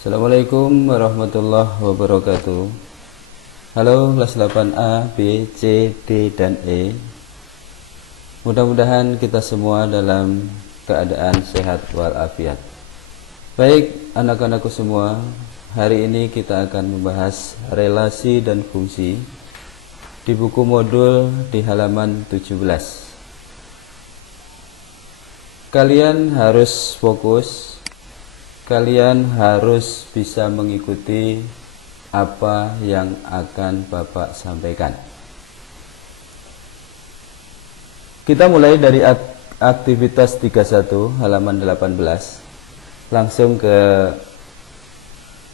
Assalamualaikum warahmatullahi wabarakatuh. Halo kelas 8A, B, C, D, dan E. Mudah-mudahan kita semua dalam keadaan sehat walafiat. Baik anak-anakku semua, hari ini kita akan membahas relasi dan fungsi di buku modul di halaman 17. Kalian harus fokus. Kalian harus bisa mengikuti apa yang akan Bapak sampaikan. Kita mulai dari aktivitas 31 halaman 18. Langsung ke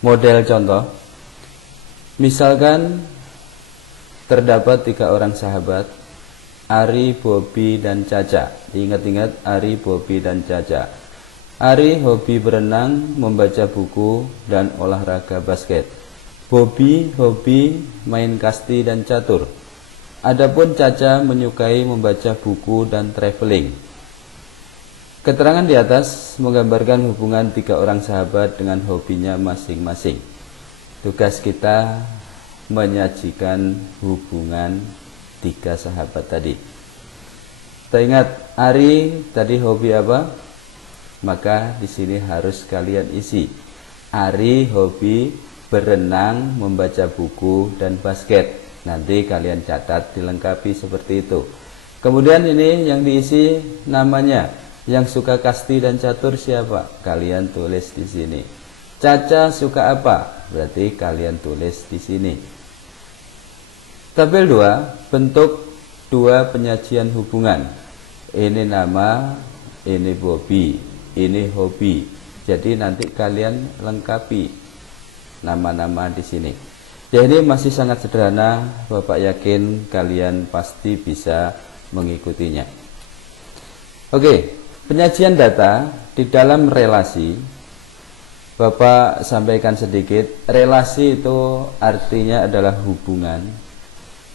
model contoh. Misalkan terdapat 3 orang sahabat, Ari, Bobi, dan Caca. Ingat-ingat Ari, Bobi, dan Caca. Ari hobi berenang, membaca buku, dan olahraga basket. Bobi hobi main kasti dan catur. Adapun Caca menyukai membaca buku dan traveling. Keterangan di atas menggambarkan hubungan 3 orang sahabat dengan hobinya masing-masing. Tugas kita menyajikan hubungan 3 sahabat tadi. Kita ingat Ari tadi hobi apa? Maka di sini harus kalian isi. Ari hobi berenang, membaca buku, dan basket. Nanti kalian catat, dilengkapi seperti itu. Kemudian ini yang diisi namanya. Yang suka kasti dan catur siapa? Kalian tulis di sini. Caca suka apa? Berarti kalian tulis di sini. Tabel 2, bentuk 2 penyajian hubungan. Ini nama, ini Bobi. Ini hobi. Jadi nanti kalian lengkapi nama-nama di sini. Ya, ini masih sangat sederhana. Bapak yakin kalian pasti bisa mengikutinya. Oke, penyajian data di dalam relasi. Bapak sampaikan sedikit. Relasi itu artinya adalah hubungan.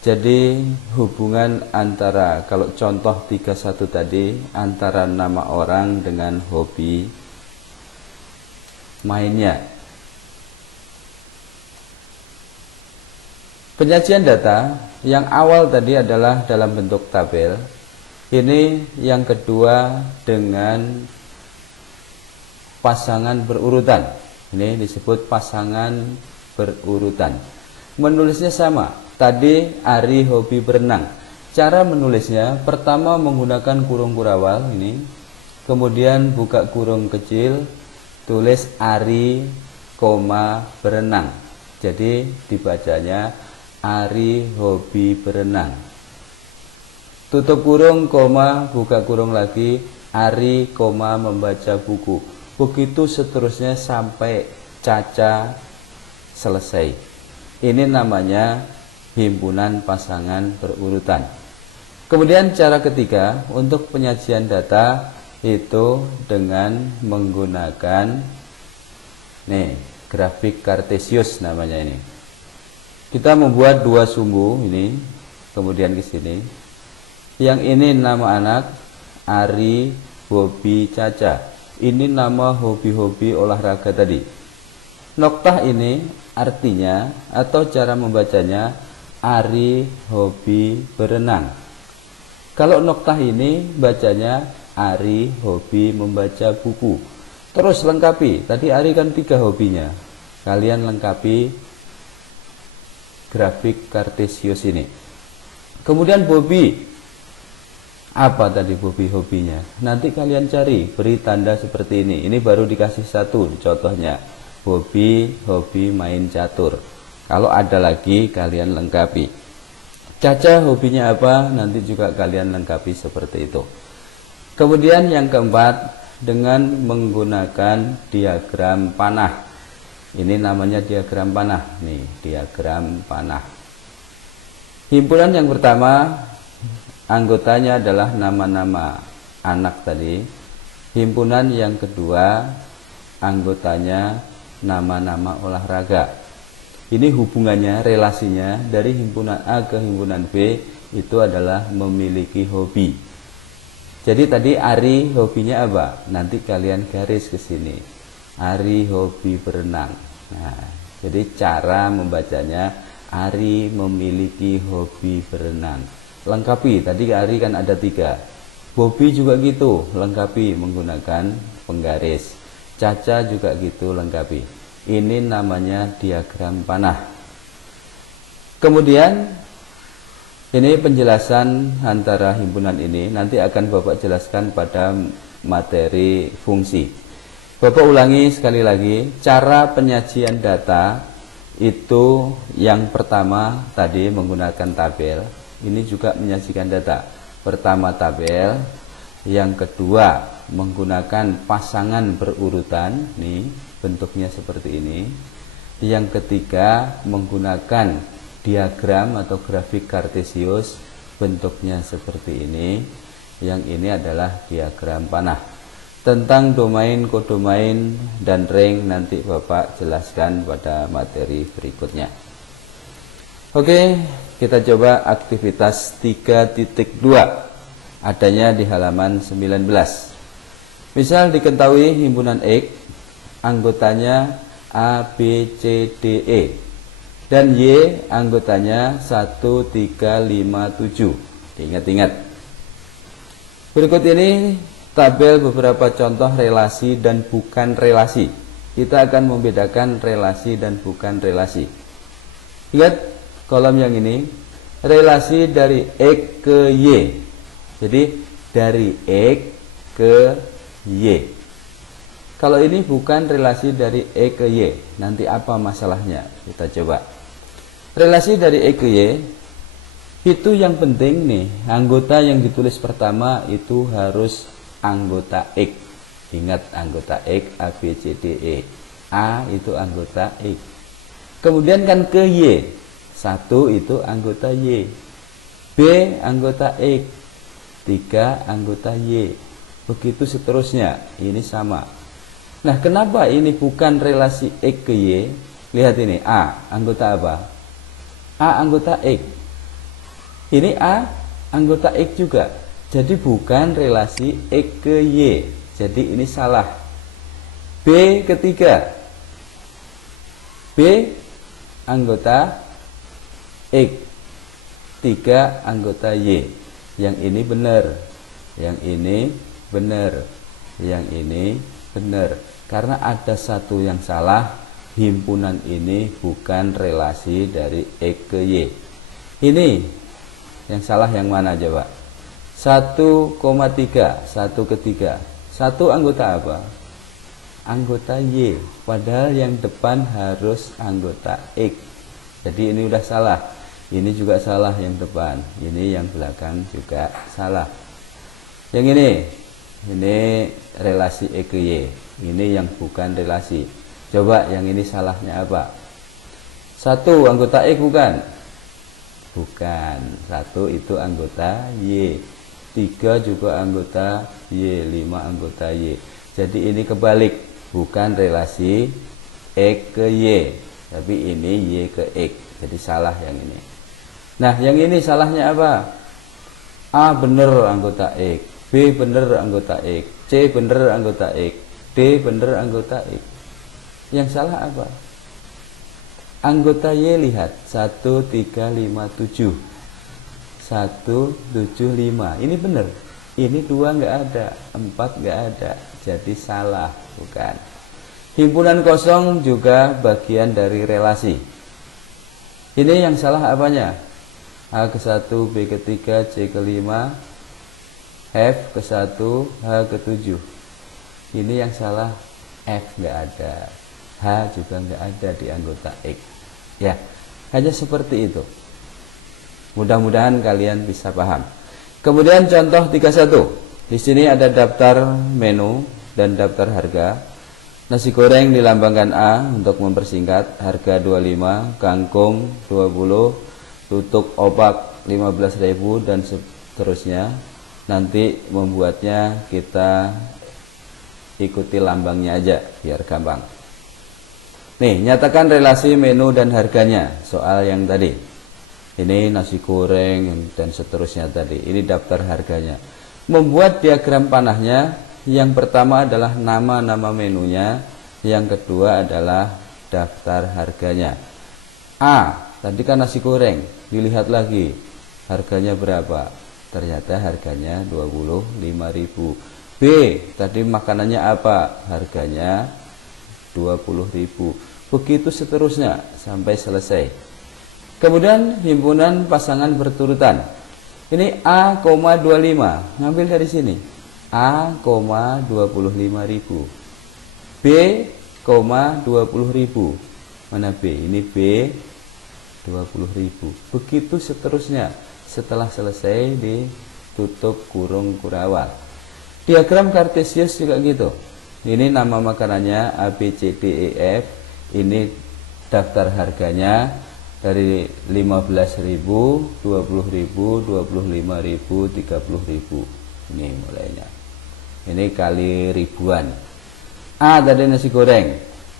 Jadi hubungan antara, kalau contoh 31 tadi, antara nama orang dengan hobi mainnya. Penyajian data yang awal tadi adalah dalam bentuk tabel. Ini yang kedua dengan pasangan berurutan. Ini disebut pasangan berurutan. Menulisnya sama. Tadi Ari hobi berenang. Cara menulisnya pertama menggunakan kurung kurawal ini. Kemudian buka kurung kecil, tulis Ari, berenang. Jadi dibacanya Ari hobi berenang. Tutup kurung, buka kurung lagi, Ari, membaca buku. Begitu seterusnya sampai Caca selesai. Ini namanya himpunan pasangan berurutan. Kemudian cara ketiga untuk penyajian data itu dengan menggunakan grafik kartesius namanya ini. Kita membuat 2 sumbu ini, kemudian ke sini. Yang ini nama anak Ari, Bobi, Caca. Ini nama hobi-hobi olahraga tadi. Noktah ini artinya atau cara membacanya Ari hobi berenang. Kalau noktah ini bacanya Ari hobi membaca buku. Terus lengkapi. Tadi Ari kan 3 hobinya. Kalian lengkapi grafik kartesius ini. Kemudian Bobi. Apa tadi Bobi hobinya? Nanti kalian cari, beri tanda seperti ini. Ini baru dikasih 1 contohnya. Bobi hobi main catur. Kalau ada lagi kalian lengkapi. Caca hobinya apa? Nanti juga kalian lengkapi seperti itu. Kemudian yang keempat, dengan menggunakan diagram panah. Ini namanya diagram panah. Nih, diagram panah. Himpunan yang pertama, anggotanya adalah nama-nama anak tadi. Himpunan yang kedua, anggotanya nama-nama olahraga. Ini hubungannya, relasinya dari himpunan A ke himpunan B itu adalah memiliki hobi. Jadi tadi Ari hobinya apa? Nanti kalian garis ke sini. Ari hobi berenang. Nah, jadi cara membacanya, Ari memiliki hobi berenang. Lengkapi, tadi Ari kan ada 3. Bobby juga gitu, lengkapi menggunakan penggaris. Caca juga gitu, lengkapi. Ini namanya diagram panah. Kemudian ini penjelasan antara himpunan ini nanti akan Bapak jelaskan pada materi fungsi. Bapak ulangi sekali lagi, cara penyajian data itu yang pertama tadi menggunakan tabel. Ini juga menyajikan data. Pertama tabel, yang kedua menggunakan pasangan berurutan, nih bentuknya seperti ini. Yang ketiga menggunakan diagram atau grafik kartesius, bentuknya seperti ini. Yang ini adalah diagram panah. Tentang domain, kodomain, dan ring nanti Bapak jelaskan pada materi berikutnya. Oke, kita coba aktivitas 3.2. Adanya di halaman 19. Misal diketahui himpunan X anggotanya A, B, C, D, E dan Y anggotanya 1, 3, 5, 7. Ingat-ingat. Berikut ini tabel beberapa contoh relasi dan bukan relasi. Kita akan membedakan relasi dan bukan relasi. Ingat kolom yang ini, relasi dari X ke Y. Jadi dari X ke Y. Kalau ini bukan relasi dari X ke Y, nanti apa masalahnya? Kita coba. Relasi dari X ke Y, itu yang penting nih, anggota yang ditulis pertama itu harus anggota X. Ingat anggota X, A, B, C, D, E. A itu anggota X. Kemudian kan ke Y, 1 itu anggota Y. B anggota X. 3 anggota Y, begitu seterusnya. Ini sama. Nah, kenapa ini bukan relasi X ke Y? Lihat ini, A anggota apa? A anggota X. Ini A anggota X juga. Jadi bukan relasi X ke Y. Jadi ini salah. B ketiga, B anggota X, 3 anggota Y. Yang ini benar, yang ini benar, yang ini benar. Karena ada satu yang salah, himpunan ini bukan relasi dari X ke Y. Ini yang salah yang mana coba? 1,3, 1 ke 3. 1 anggota apa? Anggota Y. Padahal yang depan harus anggota X. Jadi ini udah salah. Ini juga salah yang depan, ini yang belakang juga salah. Yang ini relasi X ke Y, ini yang bukan relasi. Coba yang ini salahnya apa? 1 anggota X bukan? Bukan. 1 itu anggota Y, 3 juga anggota Y, 5 anggota Y. Jadi ini kebalik, bukan relasi X ke Y, tapi ini Y ke X. Jadi salah yang ini. Nah, yang ini salahnya apa? A bener anggota X, B bener anggota X, C bener anggota X, D bener anggota X. Yang salah apa? Anggota Y lihat 1, 3, 5, 7. 1, 7, 5. Ini bener. Ini 2 nggak ada, 4 nggak ada. Jadi salah, bukan. Himpunan kosong juga bagian dari relasi. Ini yang salah apanya? A ke 1, B ke 3, C ke 5, F ke 1, H ke 7. Ini yang salah, F nggak ada, H juga nggak ada di anggota X. Ya, hanya seperti itu. Mudah-mudahan kalian bisa paham. Kemudian contoh 31. Di sini ada daftar menu dan daftar harga. Nasi goreng dilambangkan A untuk mempersingkat, harga 25, kangkung 20, tutuk opak 15.000 dan seterusnya. Nanti membuatnya kita ikuti lambangnya aja biar gampang. Nih, nyatakan relasi menu dan harganya. Soal yang tadi. Ini nasi goreng dan seterusnya tadi. Ini daftar harganya. Membuat diagram panahnya, yang pertama adalah nama-nama menunya, Yang kedua adalah daftar harganya. A, tadi kan nasi goreng, dilihat lagi harganya berapa. Ternyata harganya 25.000. B, tadi makanannya apa? Harganya 20.000. Begitu seterusnya sampai selesai. Kemudian himpunan pasangan berturutan. Ini A,25, ngambil dari sini. A,25.000. B, 20.000. Mana B? Ini B, 20.000. Begitu seterusnya. Setelah selesai ditutup kurung kurawal. Diagram kartesius juga gitu. Ini nama makanannya A, B, C, D, E, F. Ini daftar harganya dari 15.000, 20.000, 25.000, 30.000. Ini mulainya. Ini kali ribuan. A tadi nasi goreng,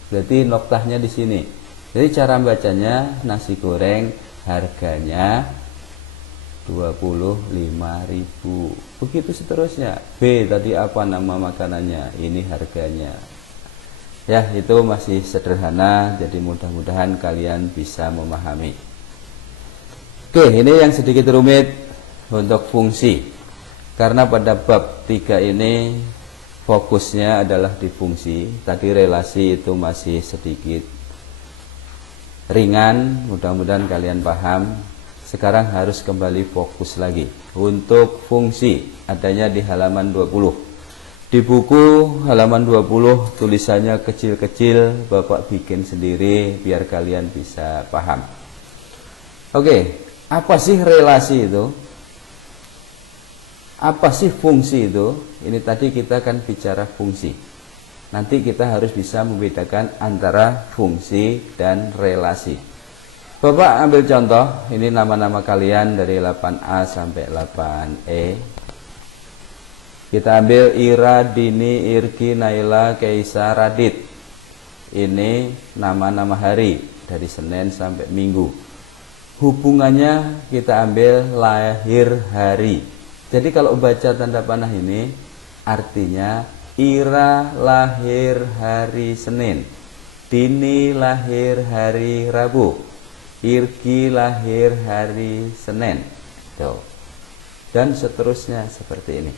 berarti noktahnya di sini. Jadi cara bacanya nasi goreng harganya 25.000. Begitu seterusnya. B tadi apa nama makanannya? Ini harganya. Ya, itu masih sederhana, jadi mudah-mudahan kalian bisa memahami. Oke, ini yang sedikit rumit untuk fungsi. Karena pada bab 3 ini fokusnya adalah di fungsi. Tadi relasi itu masih sedikit ringan, mudah-mudahan kalian paham. Sekarang harus kembali fokus lagi untuk fungsi, adanya di halaman 20. Di buku halaman 20 tulisannya kecil-kecil, Bapak bikin sendiri biar kalian bisa paham. Oke, apa sih relasi itu? Apa sih fungsi itu? Ini tadi kita akan bicara fungsi. Nanti kita harus bisa membedakan antara fungsi dan relasi. Bapak ambil contoh, ini nama-nama kalian dari 8A sampai 8E. Kita ambil Ira, Dini, Irgi, Naila, Keisa, Radit. Ini nama-nama hari dari Senin sampai Minggu. Hubungannya kita ambil lahir hari. Jadi kalau baca tanda panah ini artinya Ira lahir hari Senin, Dini lahir hari Rabu, Irgi lahir hari Senin. Tuh. Dan seterusnya seperti ini.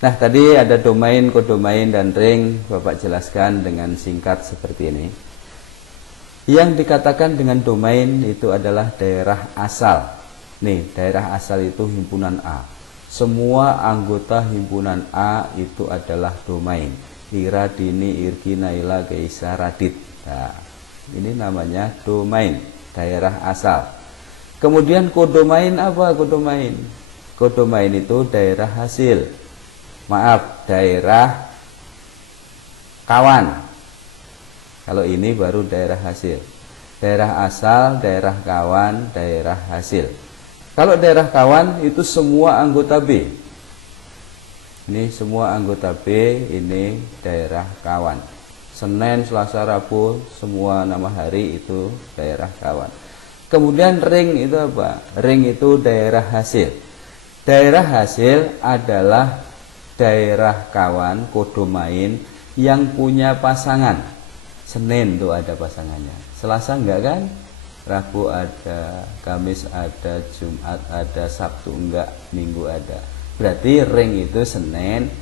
Nah, tadi ada domain, kodomain, dan ring. Bapak jelaskan dengan singkat seperti ini. Yang dikatakan dengan domain itu adalah daerah asal. Nih, daerah asal itu himpunan A. Semua anggota himpunan A itu adalah domain. Ira, Dini, Irgi, Naila, Keisa, Radit. Nah, ini namanya domain, daerah asal. Kemudian kodomain apa kodomain? Kodomain itu daerah hasil. Maaf, daerah kawan. Kalau ini baru daerah hasil. Daerah asal, daerah kawan, daerah hasil. Kalau daerah kawan itu semua anggota B. Ini semua anggota B, ini daerah kawan. Senin, Selasa, Rabu, semua nama hari itu daerah kawan. Kemudian ring itu apa? Ring itu daerah hasil. Daerah hasil adalah daerah kawan, kodomain yang punya pasangan. Senin tuh ada pasangannya. Selasa enggak kan? Rabu ada, Kamis ada, Jumat ada, Sabtu enggak, Minggu ada. Berarti ring itu Senin,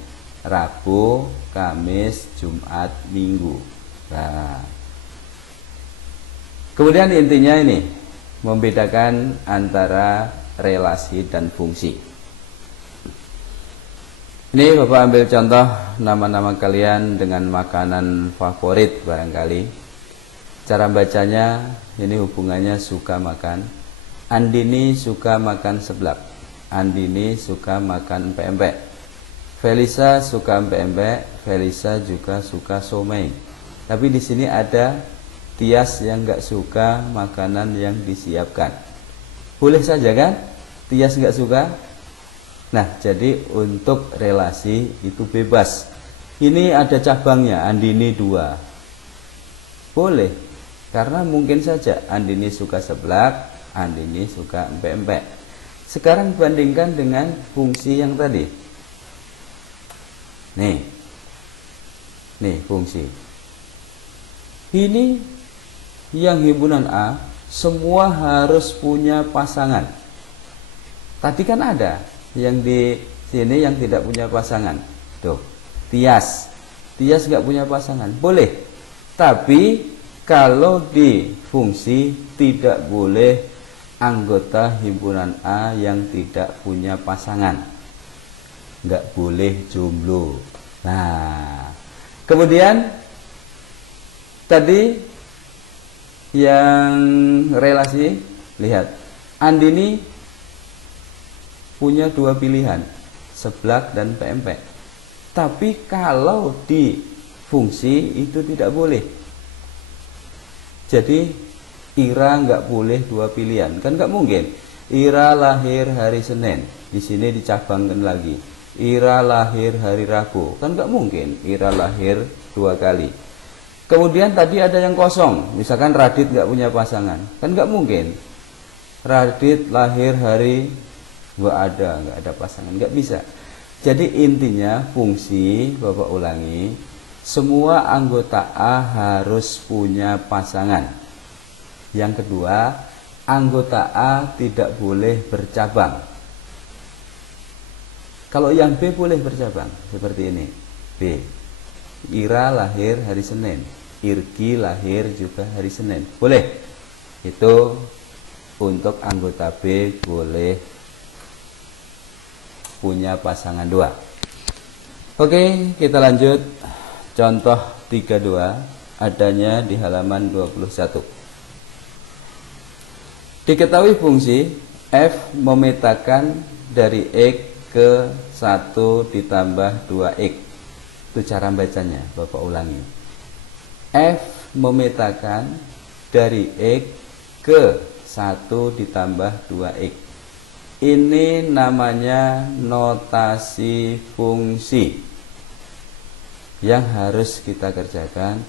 Rabu, Kamis, Jumat, Minggu. Nah, kemudian intinya ini membedakan antara relasi dan fungsi. Ini Bapak ambil contoh nama-nama kalian dengan makanan favorit barangkali. Cara bacanya ini hubungannya suka makan. Andini suka makan seblak. Andini suka makan pempek. Felisa suka pempek. Felisa juga suka somai. Tapi di sini ada Tias yang nggak suka makanan yang disiapkan. Boleh saja kan? Tias nggak suka. Nah, jadi untuk relasi itu bebas. Ini ada cabangnya, Andini 2. Boleh, karena mungkin saja Andini suka seblak, Andini suka empek-empek. Sekarang bandingkan dengan fungsi yang tadi. Nih fungsi. Ini yang himpunan A semua harus punya pasangan. Tadi kan ada yang di sini yang tidak punya pasangan. Tuh, Tias. Tias nggak punya pasangan. Boleh. Tapi kalau di fungsi tidak boleh anggota himpunan A yang tidak punya pasangan. Nggak boleh jomblo. Nah, kemudian tadi yang relasi, lihat, Andini punya dua pilihan, seblak dan pempek. Tapi kalau di fungsi itu tidak boleh. Jadi Ira nggak boleh dua pilihan, kan nggak mungkin. Ira lahir hari Senin, di sini dicabangkan lagi. Ira lahir hari Rabu, kan nggak mungkin. Ira lahir dua kali. Kemudian tadi ada yang kosong, misalkan Radit nggak punya pasangan, kan nggak mungkin. Radit lahir hari nggak ada pasangan, nggak bisa. Jadi intinya fungsi, Bapak ulangi, semua anggota A harus punya pasangan. Yang kedua, anggota A tidak boleh bercabang. Kalau yang B boleh bercabang, seperti ini. B, Ira lahir hari Senin, Irgi lahir juga hari Senin, boleh. Itu untuk anggota B boleh punya pasangan dua. Oke, kita lanjut. Contoh 32 adanya di halaman 21. Diketahui fungsi f memetakan dari x ke 1 ditambah 2x. Itu cara bacanya, Bapak ulangi. F memetakan dari x ke 1 ditambah 2x. Ini namanya notasi fungsi. Yang harus kita kerjakan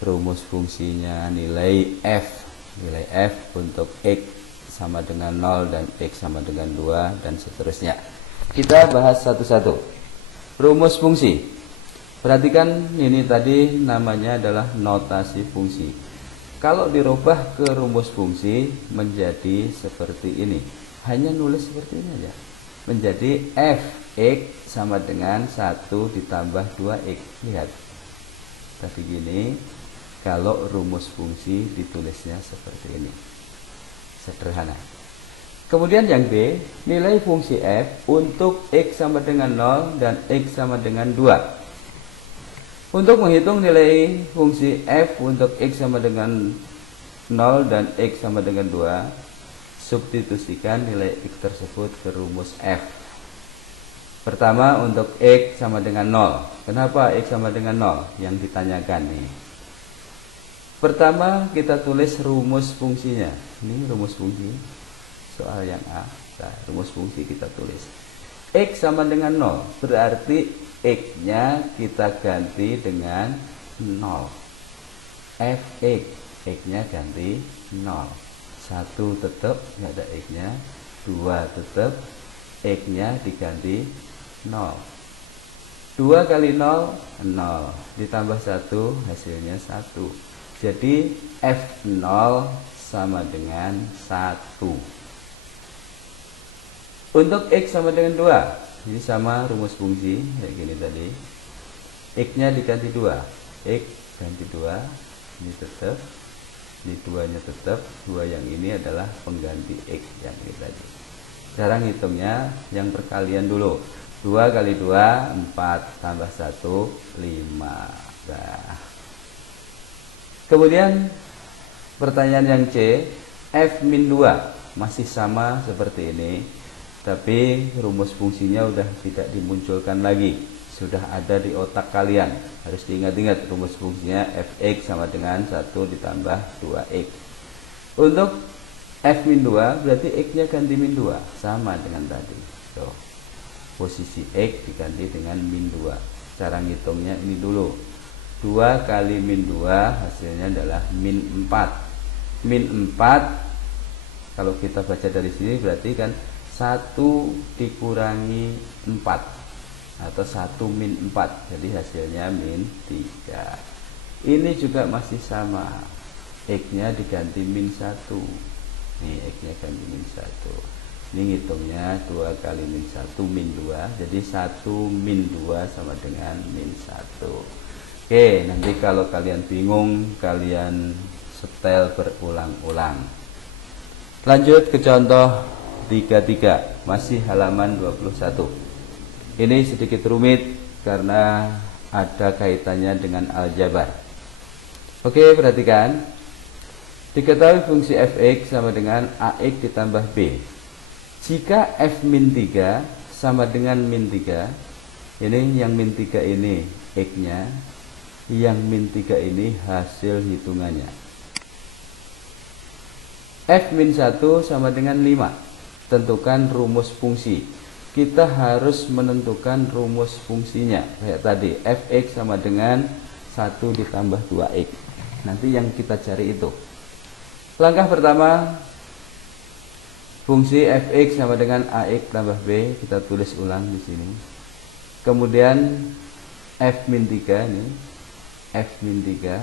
rumus fungsinya nilai f. Nilai f untuk x sama dengan 0 dan x sama dengan 2 dan seterusnya. Kita bahas satu-satu. Rumus fungsi. Perhatikan ini tadi namanya adalah notasi fungsi. Kalau dirubah ke rumus fungsi menjadi seperti ini. Hanya nulis seperti ini aja. Menjadi fx sama dengan 1 ditambah 2x. Lihat. Tapi gini, kalau rumus fungsi ditulisnya seperti ini. Sederhana. Kemudian yang B, nilai fungsi f untuk x sama dengan 0 dan x sama dengan 2. Untuk menghitung nilai fungsi f untuk x sama dengan 0 dan x sama dengan 2, substitusikan nilai x tersebut ke rumus f. Pertama untuk x sama dengan 0. Kenapa x sama dengan 0? Yang ditanyakan nih. Pertama kita tulis rumus fungsinya. Ini rumus fungsi soal yang A. Nah, rumus fungsi kita tulis. X sama dengan 0. Berarti X-nya kita ganti dengan 0. Fx. X-nya ganti 0. 1 tetap nggak ada X-nya. 2 tetap X-nya diganti 0. 2 kali 0, 0. Ditambah 1 hasilnya 1. Jadi F0 sama dengan 1. Untuk X sama dengan 2. Ini sama rumus fungsi kayak gini tadi. X-nya diganti 2. X ganti 2. Ini tetap. Ini 2-nya tetap. 2 yang ini adalah pengganti X yang ini tadi. Cara ngitungnya yang perkalian dulu. 2 kali 2, 4. Tambah 1, 5. Nah. Kemudian pertanyaan yang C, f-2 masih sama seperti ini, tapi rumus fungsinya udah tidak dimunculkan lagi, sudah ada di otak kalian. Harus diingat-ingat rumus fungsinya fx sama dengan 1 ditambah 2x. Untuk f-2 berarti x-nya ganti min 2, sama dengan tadi. Tuh. Posisi x diganti dengan min 2. Cara ngitungnya ini dulu. 2 kali min 2 hasilnya adalah min 4. Min 4 kalau kita baca dari sini berarti kan 1 dikurangi 4 atau 1 min 4. Jadi hasilnya min 3. Ini juga masih sama, X-nya diganti min 1. Nih, X-nya ganti min 1. Ini ngitungnya 2 kali min 1 min 2. Jadi 1 min 2 sama dengan min 1. Oke, nanti kalau kalian bingung, kalian setel berulang-ulang. Lanjut ke contoh 33, masih halaman 21. Ini sedikit rumit karena ada kaitannya dengan aljabar. Oke, perhatikan. Diketahui fungsi fx sama dengan ax ditambah b. Jika f min 3 sama dengan min 3, ini yang min 3 ini x-nya, yang min 3 ini hasil hitungannya. F min 1 sama dengan 5. Tentukan rumus fungsi. Kita harus menentukan rumus fungsinya. Kayak tadi, fx sama dengan 1 ditambah 2x. Nanti yang kita cari itu. Langkah pertama, fungsi fx sama dengan ax tambah b, kita tulis ulang di sini. Kemudian f min 3 ini, f min 3,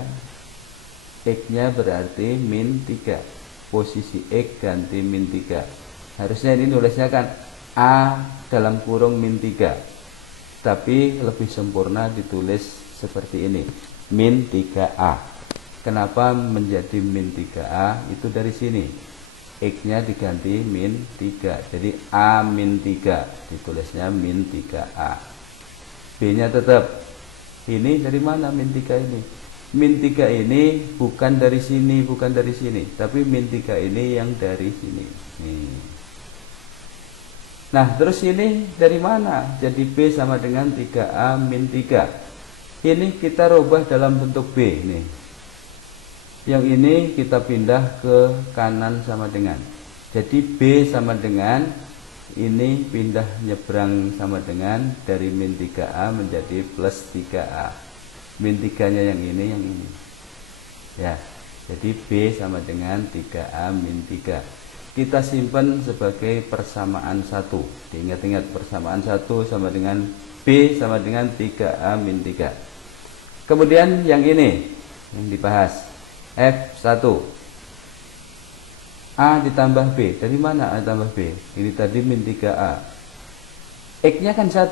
x-nya berarti min 3. Posisi x ganti min 3. Harusnya ini nulisnya kan a dalam kurung min 3. Tapi lebih sempurna ditulis seperti ini, min 3a. Kenapa menjadi min 3a? Itu dari sini, x-nya diganti min 3. Jadi a min 3, ditulisnya min 3a. B-nya tetap, ini dari mana min 3 ini? Min 3 ini bukan dari sini, bukan dari sini, tapi min 3 ini yang dari sini. Nih. Nah, terus ini dari mana? Jadi B sama dengan 3A min 3. Ini kita rubah dalam bentuk B nih. Yang ini kita pindah ke kanan sama dengan. Jadi B sama dengan, ini pindah nyebrang sama dengan, dari min 3A menjadi plus 3A. Min 3-nya yang ini, yang ini. Ya, jadi B sama dengan 3A min 3. Kita simpan sebagai persamaan 1. Diingat-ingat, persamaan 1 sama dengan B sama dengan 3A min 3. Kemudian yang ini, yang dibahas. F1 A ditambah B. Dari mana A ditambah B? Ini tadi min 3A. X-nya kan 1.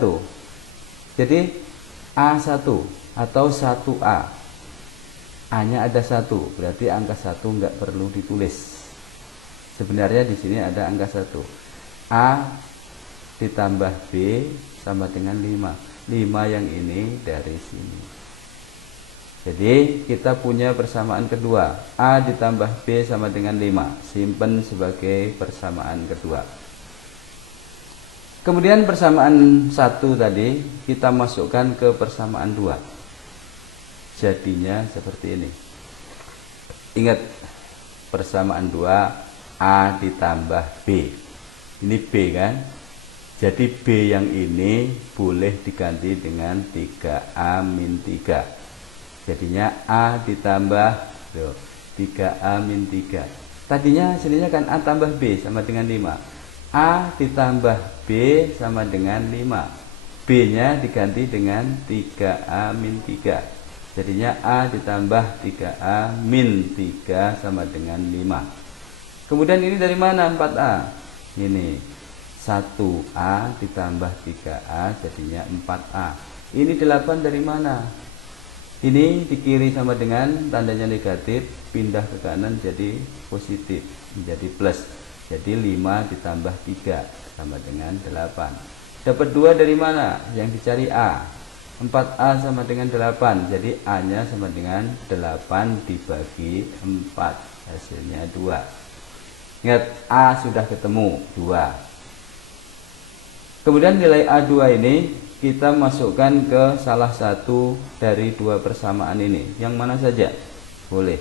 Jadi A1 atau 1A. A-nya ada 1, berarti angka 1 nggak perlu ditulis. Sebenarnya di sini ada angka 1. A ditambah B sama dengan 5. 5 yang ini dari sini. Jadi kita punya persamaan kedua, A ditambah B sama dengan 5. Simpan sebagai persamaan kedua. Kemudian persamaan 1 tadi kita masukkan ke persamaan 2. Jadinya seperti ini. Ingat, persamaan 2, A ditambah B. Ini B kan? Jadi B yang ini boleh diganti dengan 3A min 3. Jadinya A ditambah 3A min 3. Tadinya sininya kan A tambah B sama dengan 5. A ditambah B sama dengan 5. B-nya diganti dengan 3A min 3. Jadinya A ditambah 3A min 3 sama dengan 5. Kemudian ini dari mana 4A? Ini 1A ditambah 3A jadinya 4A. Ini 8 dari mana? Ini di kiri sama dengan tandanya negatif, pindah ke kanan jadi positif, menjadi plus. Jadi 5 ditambah 3 sama dengan 8. Dapat 2 dari mana? Yang dicari A. 4A sama dengan 8. Jadi A-nya sama dengan 8 dibagi 4. Hasilnya 2. Ingat, A sudah ketemu 2. Kemudian nilai A2 ini kita masukkan ke salah satu dari dua persamaan ini. Yang mana saja boleh.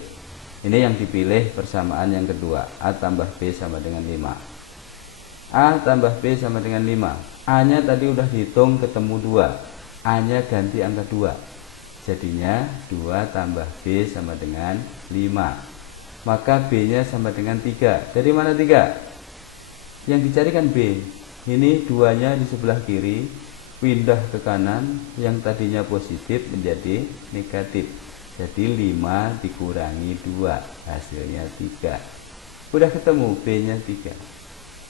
Ini yang dipilih persamaan yang kedua, A tambah B sama dengan 5. A tambah B sama dengan 5. A nya tadi udah dihitung ketemu 2. A nya ganti angka 2. Jadinya 2 tambah B sama dengan 5. Maka B nya sama dengan 3. Dari mana 3? Yang dicarikan B. Ini 2 nya di sebelah kiri, pindah ke kanan, yang tadinya positif menjadi negatif. Jadi 5 dikurangi 2, hasilnya 3. Udah ketemu, B-nya 3.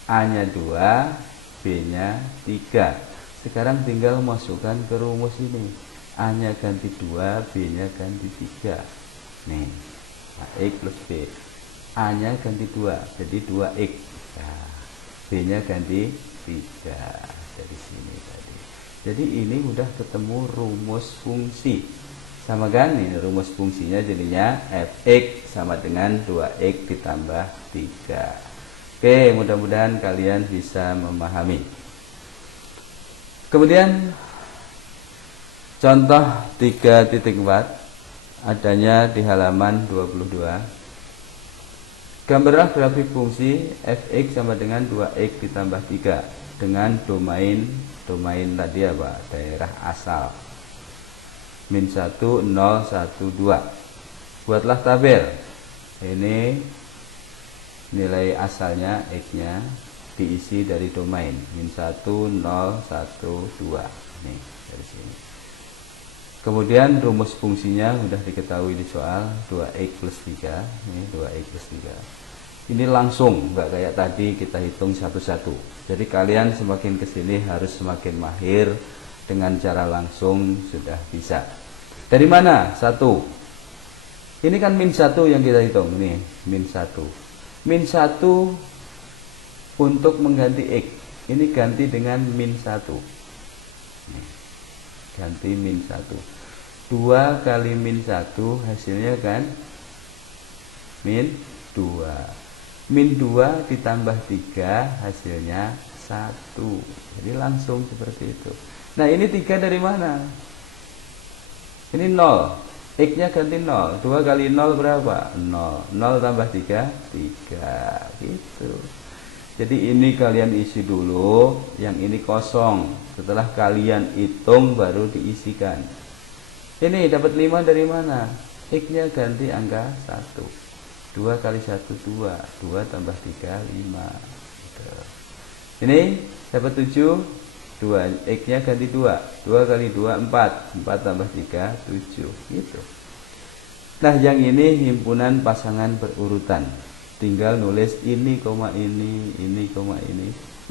A-nya 2, B-nya 3. Sekarang tinggal masukkan ke rumus ini. A-nya ganti 2, B-nya ganti 3. Nih, X plus B. A-nya ganti 2, jadi 2X. Nah, B-nya ganti 3. Dari sini tadi. Jadi ini udah ketemu rumus fungsi. Sama kan, ini rumus fungsinya jadinya fx sama dengan 2x ditambah 3. Oke, mudah-mudahan kalian bisa memahami. Kemudian contoh 3.4 adanya di halaman 22. Gambarlah grafik fungsi fx sama dengan 2x ditambah 3 dengan domain tadi apa? Daerah asal. Min 1, 0, 1, 2. Buatlah tabel. Ini nilai asalnya X-nya diisi dari domain. Min 1, 0, 1, 2. Nih, dari sini. Kemudian rumus fungsinya sudah diketahui di soal 2X plus 3. Ini 2X plus 3. Ini langsung, nggak kayak tadi kita hitung satu-satu. Jadi kalian semakin kesini harus semakin mahir. Dengan cara langsung sudah bisa. Dari mana? 1. Ini kan min 1 yang kita hitung. Nih, min 1. Min 1 untuk mengganti X. Ini ganti dengan min 1. Ganti min 1. 2 kali min 1 hasilnya kan min 2. Min 2 ditambah 3 hasilnya 1. Jadi langsung seperti itu. Nah, ini 3 dari mana? Ini 0. X-nya ganti 0. 2 kali 0 berapa? 0. 0 tambah 3, 3. Gitu. Jadi ini kalian isi dulu, yang ini kosong. Setelah kalian hitung baru diisikan. Ini dapat 5 dari mana? X-nya ganti angka 1. 2 kali 1, 2. 2 tambah 3, 5. Gitu. Ini dapat 7. 2, X-nya ganti 2. 2 kali 2, 4. 4 tambah 3, 7. Gitu. Nah, yang ini himpunan pasangan berurutan. Tinggal nulis ini, ini,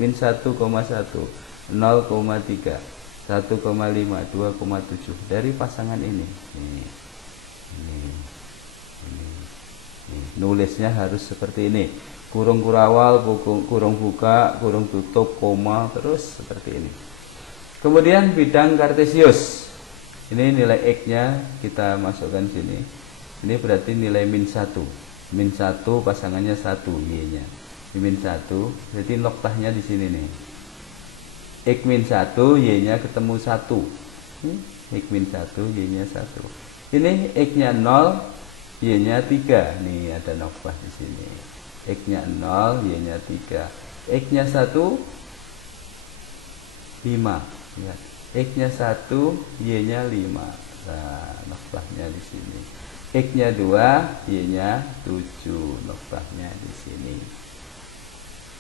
min 1,1, 0,3, 1,5, 2,7 dari pasangan ini. Ini. Nulisnya harus seperti ini. Kurung kurawal, kurung buka, kurung tutup, koma, terus seperti ini. Kemudian bidang kartesius. Ini nilai X-nya kita masukkan sini. Ini berarti nilai min 1. Min 1 pasangannya 1, Y-nya. Min 1, jadi noktahnya di sini nih. X min 1, Y-nya ketemu 1. X min 1, Y-nya 1. Ini X-nya 0, Y-nya 3. Nih ada noktah di sini. X-nya 0, Y-nya 3. X-nya 1, 5. Ya. X-nya 1, Y-nya 5. Nah, noktahnya di sini. X-nya 2, Y-nya 7. Noktahnya di sini.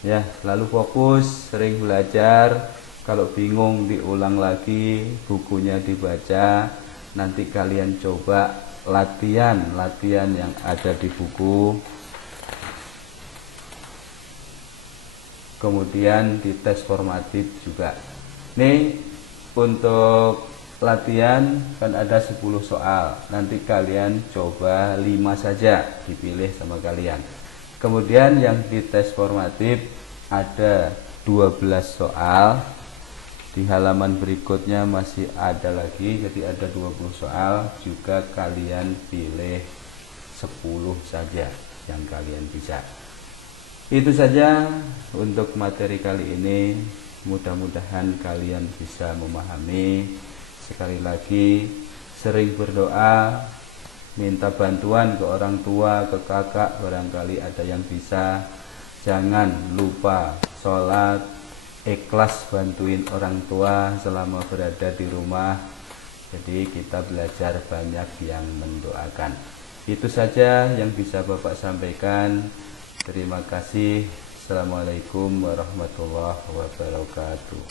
Ya, selalu fokus, sering belajar. Kalau bingung diulang lagi, bukunya dibaca. Nanti kalian coba latihan yang ada di buku. Kemudian di tes formatif juga. Nih untuk latihan kan ada 10 soal. Nanti kalian coba 5 saja, dipilih sama kalian. Kemudian yang di tes formatif ada 12 soal. Di halaman berikutnya masih ada lagi, jadi ada 20 soal. Juga kalian pilih 10 saja yang kalian bisa. Itu saja untuk materi kali ini. Mudah-mudahan kalian bisa memahami. Sekali lagi, sering berdoa, minta bantuan ke orang tua, ke kakak, barangkali ada yang bisa. Jangan lupa sholat, ikhlas bantuin orang tua selama berada di rumah. Jadi kita belajar banyak yang mendoakan. Itu saja yang bisa Bapak sampaikan. Terima kasih. Assalamualaikum warahmatullahi wabarakatuh.